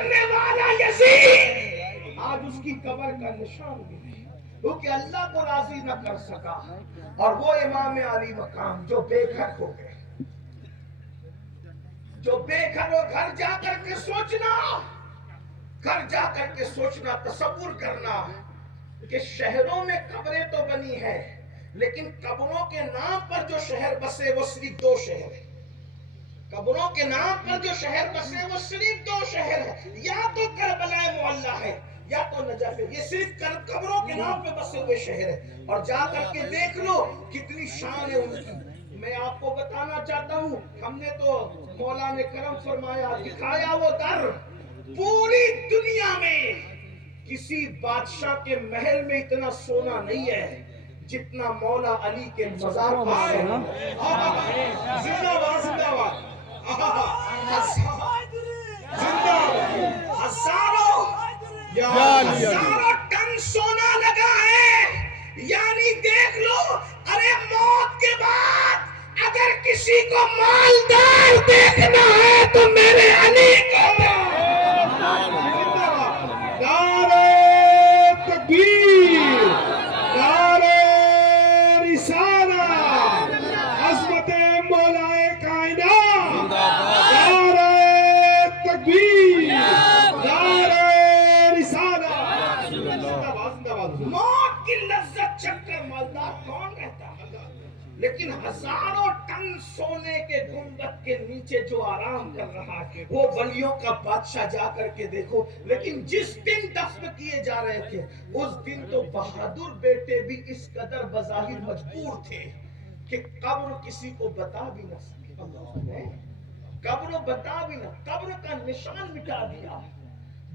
کرنے والا یزید آج اس کی قبر کا نشان بھی نہیں، کیونکہ اللہ کو راضی نہ کر سکا۔ اور وہ امام علی مقام جو بے گھر ہو گئے، جو بے گھر ہو، گھر جا کر کے سوچنا، گھر جا کر کے سوچنا، تصور کرنا کہ شہروں میں قبریں تو بنی ہیں، لیکن قبروں کے نام پر جو شہر بسے وہ صرف دو شہر ہیں۔ قبروں کے نام پر جو شہر بسے وہ صرف دو شہر ہیں، یا تو کربلا معلی ہے یا تو نجف ہے۔ یہ صرف قبروں کے نام پہ بسے ہوئے شہر ہیں، اور جا کر کے دیکھ لو کتنی شان ہے ان کی۔ میں آپ کو بتانا چاہتا ہوں، ہم نے تو مولا نے کرم فرمایا، دکھایا وہ در، پوری دنیا میں کسی بادشاہ کے محل میں اتنا سونا نہیں ہے جتنا مولا علی کے مزار پر ہے۔ زندہ باد، زندہ باد، ہزاروں ٹن سونا لگا ہے، یعنی دیکھ لو، ارے موت کے بعد اگر کسی کو مالدار دیکھنا ہے تو میرے علی کو۔ نعرہ تکبیر، نعرہ رسالت، عظمت مولا کائنات، نعرہ تکبیر، نعرہ رسالت۔ موت کی لذت چکھ کر مالدار کون رہتا ہے؟ لیکن ہزاروں ٹن سونے کے گنبد کے نیچے جو آرام کر رہا ہے وہ ولیوں کا بادشاہ، جا کر کے دیکھو۔ لیکن جس دن دفن کیے جا رہے تھے اس دن تو بہادر بیٹے بھی اس قدر بظاہر مجبور تھے کہ قبر کسی کو بتا بھی نہ سکے، قبر بتا بھی نہ، قبر کا نشان مٹا دیا۔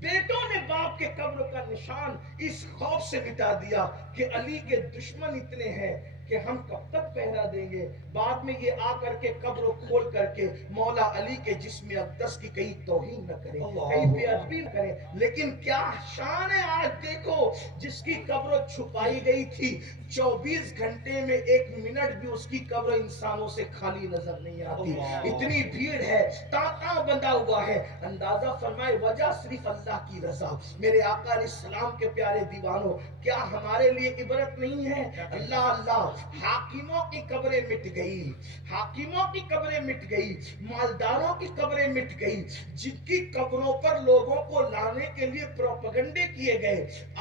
بیٹوں نے باپ کے قبر کا نشان اس خوف سے مٹا دیا کہ علی کے دشمن اتنے ہیں کہ ہم کب تک پہرا دیں گے۔ بعد میں یہ آ کر کے قبر کھول کر کے مولا علی کے جسم اقدس کی کہیں توہین نہ کریں، کہیں بے ادبی نہ کریں۔ لیکن کیا شان ہے آج دیکھو، جس کی قبر چھپائی گئی تھی 24 گھنٹے میں 1 منٹ بھی اس کی قبر انسانوں سے خالی نظر نہیں آتی، اتنی بھیڑ ہے، تاں بندہ ہوا ہے۔ اندازہ فرمائے وجہ صرف اللہ کی رضا۔ میرے آقا علیہ السلام کے پیارے دیوانوں، کیا ہمارے لیے عبرت نہیں ہے؟ اللہ اللہ، حاکموں کی قبریں مٹ گئی، حاکموں کی قبریں مٹ گئی، مالداروں کی قبریں مٹ گئی، جن کی قبروں پر لوگوں کو لانے کے لیے پروپیگنڈے کیے گئے،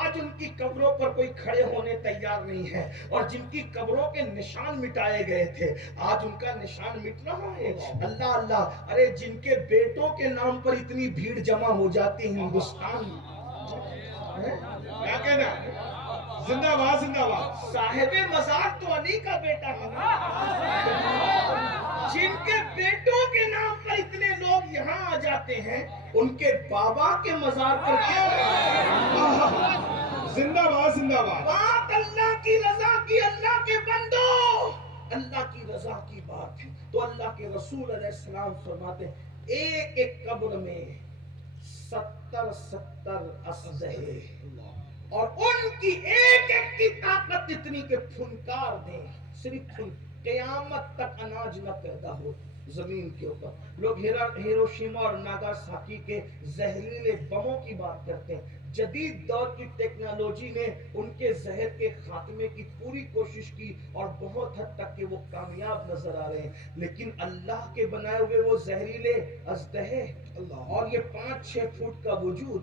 آج ان کی قبروں پر کوئی کھڑے ہونے تیار نہیں ہے۔ اور جن کی قبروں کے نشان مٹائے گئے تھے آج ان کا نشان مٹ رہا ہے۔ اللہ اللہ، ارے جن کے بیٹوں کے نام پر اتنی بھیڑ جمع ہو جاتی ہے ہندوستان میں، کیا کہنا ہے؟ زندہ باد، زندہ باد۔ صاحب مزار تو علی کا بیٹا ہے نا، جن کے بیٹوں کے نام پر اتنے لوگ یہاں آ جاتے ہیں ان کے بابا کے مزار پر کیا؟ زندہ باد، زندہ باد۔ بات اللہ کی رضا کی، اللہ کے بندو، اللہ کی رضا کی بات ہے تو اللہ کے رسول علیہ السلام فرماتے ہیں ایک ایک قبر میں 70 اسلحے، اور ان کی ایک ایک کی طاقت اتنی کہ پھنکار دیں، صرف قیامت تک اناج نہ پیدا ہو زمین کے اوپر۔ لوگ ہیروشیما اور ناگاساکی کے زہریلے بموں کی بات کرتے ہیں، جدید دور کی ٹیکنالوجی نے ان کے زہر کے خاتمے کی پوری کوشش کی اور بہت حد تک کہ وہ کامیاب نظر آ رہے ہیں، لیکن اللہ کے بنائے ہوئے وہ زہریلے اسلحے اور یہ 5-6 فٹ کا وجود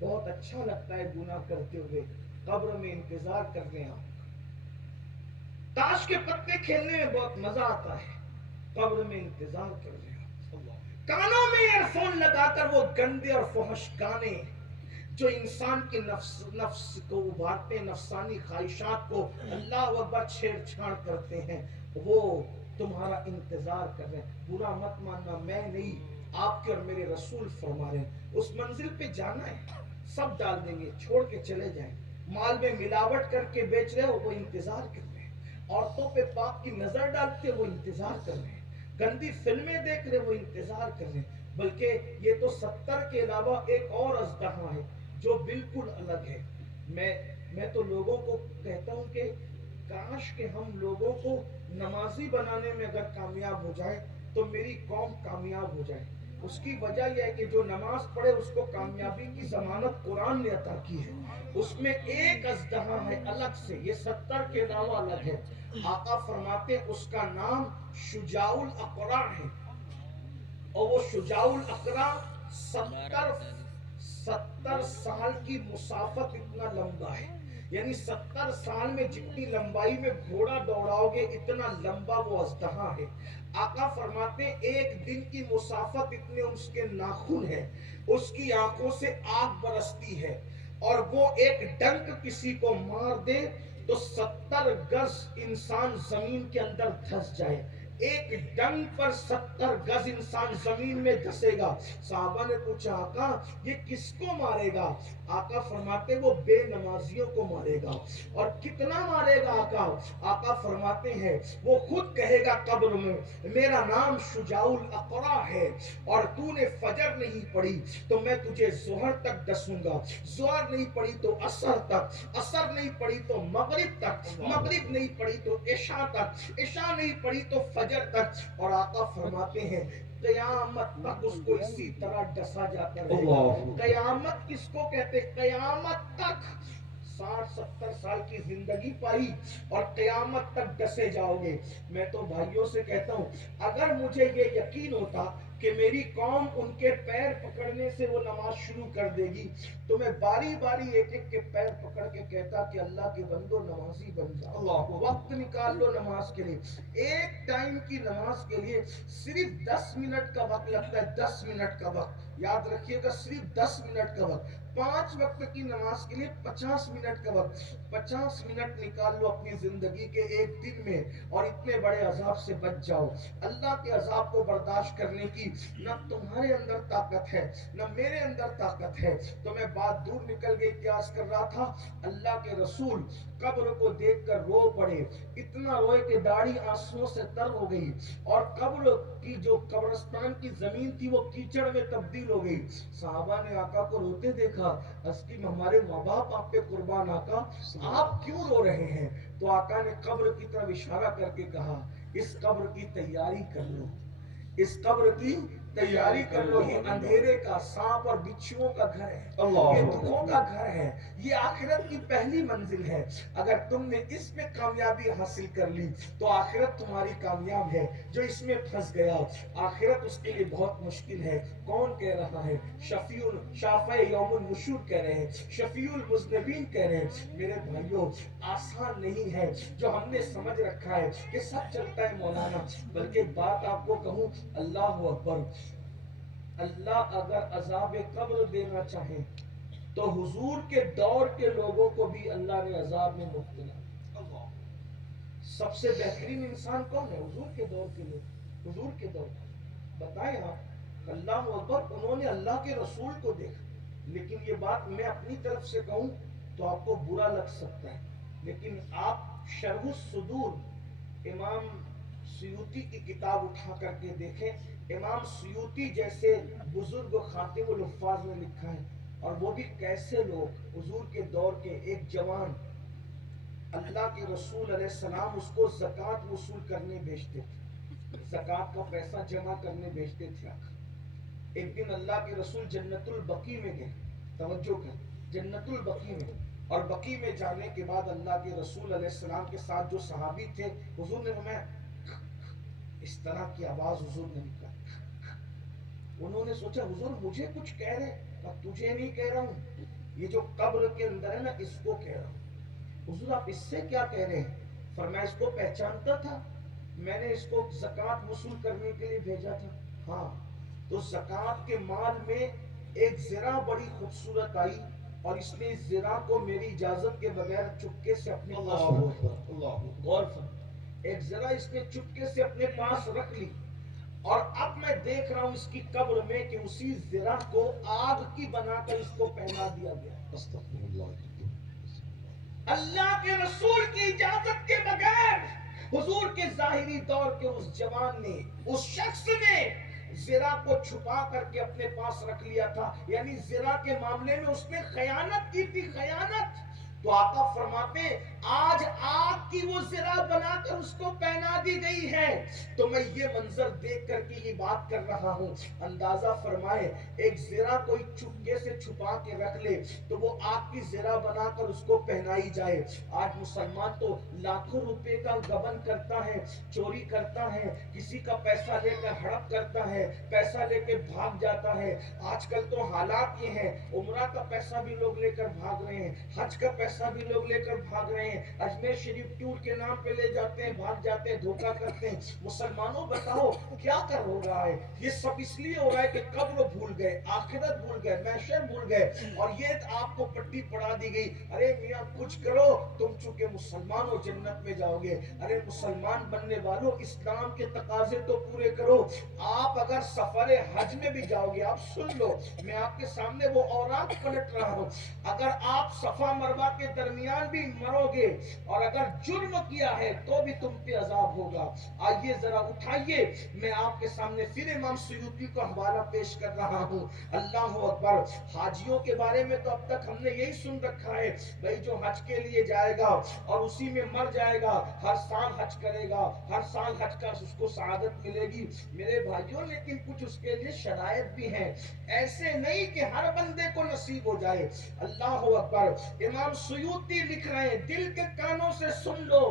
بہت اچھا لگتا ہے گناہ کرتے ہوئے قبر میں انتظار کر رہے ہیں۔ تاش کے پتے کھیلنے میں بہت مزہ آتا ہے، قبر میں انتظار کر رہے ہیں۔ کانوں میں ایئر فون لگا کر وہ گندے اور فحش گانے جو انسان کے نفس کو ابھارتے ہیں، نفسانی خواہشات کو اللہ اکبر چھیڑ چھاڑ کرتے ہیں، وہ تمہارا انتظار کر رہے ہیں۔ برا مت ماننا، میں نہیں، آپ کے اور میرے رسول فرما رہے ہیں اس منزل پہ جانا ہے، سب ڈال دیں گے، چھوڑ کے چلے جائیں۔ مال میں ملاوٹ کر کے بیچ رہے ہو وہ انتظار کر رہے ہیں، عورتوں پہ پاک کی نظر ڈالتے وہ انتظار کر رہے ہیں، گندی فلمیں دیکھ رہے وہ انتظار کر رہے ہیں۔ بلکہ یہ تو 70 کے علاوہ ایک اور اژدہا ہے جو بالکل الگ ہے۔ میں تو لوگوں کو کہتا ہوں کہ کاش کہ ہم لوگوں کو نمازی بنانے میں اگر کامیاب ہو جائے تو میری قوم کامیاب ہو جائے۔ اس کی وجہ یہ ہے کہ جو نماز پڑھے اس کو کامیابی کی ضمانت قرآن نے عطا کی ہے. اس میں ایک اژدہا ہے الگ سے، یہ 70 کے علاوہ الگ ہے. آقا فرماتے اس کا نام شجاع الاقرع ہے، اور وہ شجاع الاقرع 70 سال کی مسافت اتنا لمبا ہے، یعنی 70 سال میں جتنی لمبائی میں گھوڑا دوڑاؤ گے اتنا لمبا وہ اژدہا ہے. آقا فرماتے ایک دن کی مسافت اتنے اس کے ناخن ہے، اس کی آنکھوں سے آگ برستی ہے، اور وہ ایک ڈنک کسی کو مار دے تو 70 گز انسان زمین کے اندر دھس جائے. ایک ڈنگ پر 70 گز انسان زمین میں دھسے گا. صحابہ نے پوچھا آقا یہ کس کو مارے گا؟ آقا فرماتے وہ بے نمازیوں کو مارے گا. اور کتنا مارے گا آقا؟ آقا فرماتے ہیں وہ خود کہے گا قبر میں میرا نام شجاع الاقرع ہے، اور تو نے فجر نہیں پڑھی تو میں تجھے ظہر تک ڈسوں گا، ظہر نہیں پڑھی تو عصر تک، عصر نہیں پڑھی تو مغرب تک، مغرب نہیں پڑھی تو عشاء تک، عشاء نہیں پڑھی تو فجر تک. اور آقا فرماتے ہیں قیامت تک اس کو اسی طرح ڈسا جاتا رہے گا. قیامت کس کو کہتے؟ قیامت تک 60-70 سال کی زندگی پائی اور قیامت تک ڈسے جاؤ گے. میں تو بھائیوں سے کہتا ہوں اگر مجھے یہ یقین ہوتا کہ میری قوم ان کے پیر پکڑنے سے وہ نماز شروع کر دے گی تو میں باری باری ایک ایک کے پیر پکڑ کے کہتا کہ اللہ کے بندو نمازی بن جاؤ، وقت نکال لو نماز کے لیے. ایک ٹائم کی نماز کے لیے صرف 10 منٹ کا وقت لگتا ہے، 10 منٹ کا وقت یاد رکھیے گا، صرف 10 منٹ کا وقت. 5 وقت کی نماز کے لیے 50 منٹ کا وقت. 50 منٹ نکال لو اپنی زندگی کے ایک دن میں اور اتنے بڑے عذاب سے بچ جاؤ. اللہ کے عذاب کو برداشت کرنے کی نہ تمہارے اندر طاقت ہے نہ میرے اندر طاقت ہے. تو میں بات دور نکل گئی، قیاس کر رہا تھا اللہ کے رسول قبر کو دیکھ کر رو پڑے، اتنا روئے کہ داڑھی آنسوؤں سے تر ہو گئی، اور قبر کی جو قبرستان کی زمین تھی وہ کیچڑ میں تبدیل ہو گئی. صحابہ نے آقا کو روتے دیکھا، اس کی ہمارے ماں باپ آپ پہ قربان، آقا آپ کیوں رو رہے ہیں؟ تو آقا نے قبر کی طرف اشارہ کر کے کہا اس قبر کی تیاری کر لو، اس قبر کی تیاری کر لو. یہ اندھیرے کا، سانپ اور بچھوؤں کا گھر ہے، یہ دکھوں کا گھر ہے، یہ آخرت کی پہلی منزل ہے. اگر تم نے اس میں کامیابی حاصل کر لی تو آخرت تمہاری کامیاب ہے. جو اس میں پھنس گیا آخرت اس کے لیے بہت مشکل ہے. کون کہہ رہا ہے؟ شافع یوم النشور کہہ رہے ہیں، شفیع المذنبین کہہ رہے ہیں. میرے بھائیوں آسان نہیں ہے جو ہم نے سمجھ رکھا ہے کہ سب چلتا ہے مولانا. بلکہ بات آپ کو کہوں، اللہ اکبر، اللہ اگر عذاب قبر دینا چاہے تو حضور کے دور کے لوگوں کو بھی اللہ نے عذاب میں مبتلا. سب سے بہترین انسان کون ہے؟ حضور کے دور کے لوگ، حضور کے دور بتائیں آپ. اللہ اکبر، انہوں نے اللہ کے رسول کو دیکھا. لیکن یہ بات میں اپنی طرف سے کہوں تو آپ کو برا لگ سکتا ہے، لیکن آپ شرح الصدور امام سیوطی کی کتاب اٹھا کر کے دیکھیں. امام سیوطی جیسے بزرگ خاتم الحفاظ نے لکھا ہے، اور وہ بھی کیسے لوگ حضور کے دور کے ایک جوان اللہ کے رسول علیہ السلام اس کو زکوٰۃ وصول کرنے بھیجتے تھے، زکوٰۃ کا پیسہ جمع کرنے بھیجتے تھے. ایک دن اللہ کے رسول جنت البقیع میں گئے، توجہ کر، جنت البقیع میں. اور بقیع میں جانے کے بعد اللہ کے رسول علیہ السلام کے ساتھ جو صحابی تھے، حضور نے فرمایا اس طرح کی آواز حضور نے نکالی. انہوں نے سوچا حضور مجھے کچھ کہہ رہے، اور تجھے نہیں کہہ رہا ہوں، یہ جو قبر کے اندر ہے نا اس کو کہہ رہا ہوں. حضور آپ اس سے کیا کہہ رہے ہیں؟ فرمایا اس کو پہچانتا تھا، میں نے اس کو زکوٰۃ وصول کرنے کے لیے بھیجا تھا. ہاں، تو زکوٰۃ کے مال میں ایک زرہ بڑی خوبصورت آئی، اور اس نے اس زرہ کو میری اجازت کے بغیر چپکے سے اپنے پاس رکھ لیا. غور فرمائیں، ایک زرہ اس نے چپکے سے اپنے پاس رکھ لی، اور اب میں دیکھ رہا ہوں اس کی قبر میں کہ اسی زرہ کو آگ کی بنا کر اس کو پہنا دیا گیا. اللہ کے رسول کی اجازت کے بغیر حضور کے ظاہری دور کے اس جوان نے، اس شخص نے زرہ کو چھپا کر کے اپنے پاس رکھ لیا تھا. یعنی زرہ کے معاملے میں اس نے خیانت کی تھی، خیانت. تو آقا فرماتے ہیں آج آگ کی وہ زرہ بنا کر اس کو پہنا دی گئی ہے. تو میں یہ منظر دیکھ کر کے یہ بات کر رہا ہوں. اندازہ فرمائے ایک زرہ کوئی چپکے سے چھپا کے رکھ لے تو وہ آگ کی زرہ بنا کر اس کو پہنائی جائے. آج مسلمان تو لاکھوں روپے کا گبن کرتا ہے, چوری کرتا ہے, کسی کا پیسہ لے کر ہڑپ کرتا ہے, پیسہ لے کے بھاگ جاتا ہے. آج کل تو حالات یہ ہیں, عمرہ کا پیسہ بھی لوگ لے کر بھاگ رہے ہیں, حج کا پیسہ بھی لوگ لے کر بھاگ رہے ہیں, اجمیر شریف ٹور کے نام پہ لے جاتے ہیں, بھاگ جاتے ہیں, دھوکہ کرتے ہیں. مسلمانوں بتاؤ کیا کر ہو رہا ہے؟ یہ سب اس لیے ہو رہا ہے کہ قبر بھول گئے, آخرت بھول گئے, محشر بھول گئے, اور یہ آپ کو پٹی پڑا دی گئی. ارے میاں کچھ کرو, تم چونکہ مسلمان ہو جنت میں جاؤ گے. ارے مسلمان بننے والوں اسلام کے تقاضے تو پورے کرو. آپ اگر سفر حج میں بھی جاؤ گے, آپ سن لو, میں آپ کے سامنے وہ اوراق پلٹ رہا ہوں, اگر آپ صفا مروہ کے درمیان بھی مرو گے اور اگر جرم کیا ہے تو بھی تم پہ عذاب ہوگا. آئیے ذرا اٹھائیے, میں آپ کے سامنے پھر امام سیوطی کا حوالہ پیش کر رہا ہوں. اللہ اکبر. حاجیوں کے بارے میں تو اب تک ہم نے یہی سن رکھا ہے, بھئی جو حج کے لیے جائے گا اور اسی میں مر جائے گا, ہر سال حج کرے گا, ہر سال حج کا اس کو سعادت ملے گی. میرے بھائیوں لیکن کچھ اس کے لیے شرائط بھی ہیں, ایسے نہیں کہ ہر بندے کو نصیب ہو جائے. اللہ اکبر. امام سیوطی لکھ رہے ہیں, دل کے کانوں سے سن لو,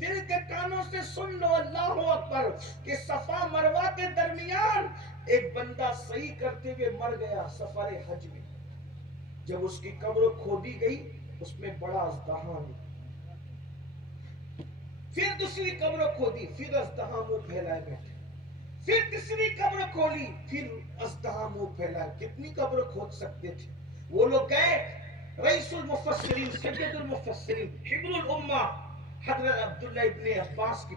دل کے کانوں سے سن لو, اللہ اکبر, کہ صفا مروہ کے درمیان ایک بندہ صحیح کرتے ہوئے مر گیا سفر حج میں. جب اس کی قبر کھودی گئی اس میں بڑا ازدحام, پھر دوسری قبر کھودی, پھر ازدحام وہ پھیلائے بیٹھے, پھر تیسری قبر کھولی, پھر ازدحام وہ پھیلائے. کتنی قبر کھود سکتے تھے وہ لوگ؟ گئے رئیس المفسرین, سید المفسرین, حبر الامہ حضرت عبداللہ ابن عباس کی